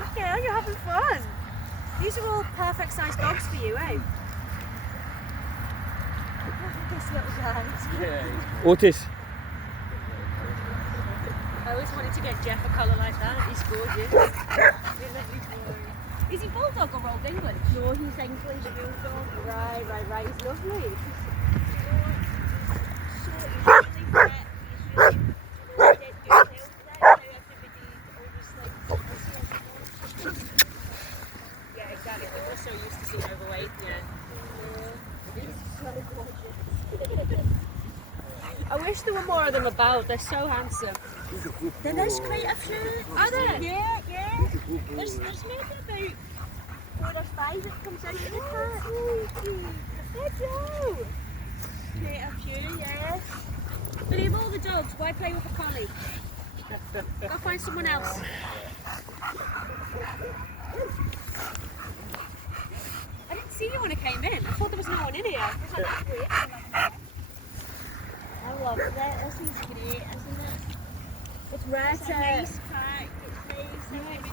Okay, you're having fun. These are all perfect sized dogs for you, eh? This little guy. Otis. I always wanted to get Jeff a colour like that. He's gorgeous. He's a lovely boy. Is he bulldog or old English? No, he's English bulldog. Right. He's lovely. So he's really fit. He's really good health. That's how everybody always likes to see him. Yeah, exactly. We're so used to seeing overweight, yeah. He's so gorgeous. I wish there were more of them about. They're so handsome. There is quite a few. Are there? Yeah. There's maybe about 4 or 5 that comes into the car. Hello. Quite a few, yeah. But leave all the dogs. Why play with a collie? Go find someone else. I didn't see you when I came in. I thought there was no one in here. I love it. This is great, isn't it? It's rare It's a nice pack. It's nice.